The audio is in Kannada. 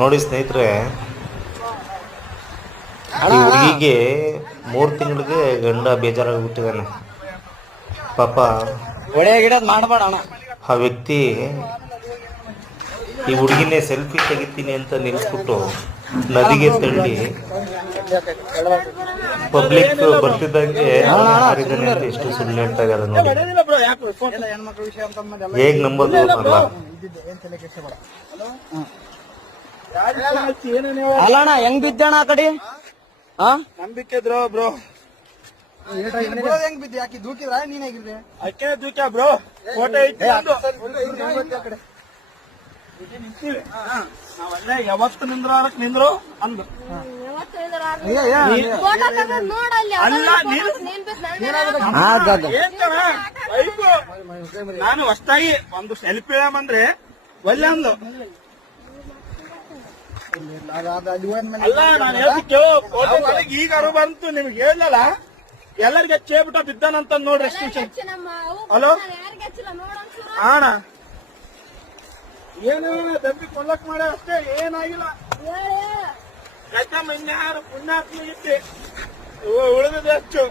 ನೋಡಿ ಸ್ನೇಹಿತರೆ, ಈ ಹುಡುಗಿಗೆ 3 ತಿಂಗಳಿಗೆ ಗಂಡ ಬೇಜಾರಾಗ್ಬಿಟ್ಟಿದ್ದಾನೆ ಪಾಪ. ಆ ವ್ಯಕ್ತಿ ಈ ಹುಡುಗಿನೇ ಸೆಲ್ಫಿ ತೆಗಿತೀನಿ ಅಂತ ನಿಲ್ಸ್ಬಿಟ್ಟು ನದಿಗೆ ತಳ್ಳಿ ಪಬ್ಲಿಕ್ ಬರ್ತಿದ್ದಂಗೆ ಹಾರಿದ್ದಾನೆ ಅಂತ ಎಷ್ಟು ಸುಳ್ಳು ಹೇಳ್ತಾ ಇದ್ದಾರೆ ನೋಡಿ. ಹೇಗ್ ನಂಬೋದು ಅಲ್ಲ. ಅಲ್ಲಣ್ಣ ಹೆಂಗ್ ಬಿದ್ದಣ್ಣ ಆ ಕಡೆ ನಂಬಿಕೆ ಬ್ರೋ ಬ್ರೋ ಹೆಂಗ್ ಬಿದ್ದೆ? ಯಾಕೆ ದೂಕಿದ್ರ ನೀನ್ ಹೇಗಿದ್ರೆ ಅಕ್ಕೆ ದೂಕ್ಯಾ ಬ್ರೋ ಫೋಟೋ ಇಟ್ಟು ನಾವಲ್ಲೇ ಯಾವತ್ತು ನಿಂದ್ರಾರಕ್ ನಿಂದ್ರು ಅಂದು. ಅಲ್ಲ ನಾನು ಹೊಸ್ತಾಗಿ ಒಂದು ಸೆಲ್ಫಿ ಇಳಂದ್ರೆ ಒಳ್ಳೆ ಅಂದು. ಅಲ್ಲ ನಾನು ಹೇಳ್ತಿ ಈಗ ಅರು ಬಂತು ನಿಮ್ಗೆ ಹೇಳಲ್ಲ, ಎಲ್ಲರಿಗೆ ಚೇಬಿಟ ಬಿದ್ದಾನಂತ ನೋಡ್ರಿ. ಎಷ್ಟು ಹಲೋ ಅಣ್ಣ ಏನು ದಬ್ಬಿ ಕೊಲ್ಲಕ್ ಮಾಡ ಅಷ್ಟೇ, ಏನಾಗಿಲ್ಲ. ಇನ್ಯಾರು ಪುಣ್ಯಾತ್ಮ ಇದ್ದೆ ಉಳಿದಿದೆ ಅಷ್ಟು.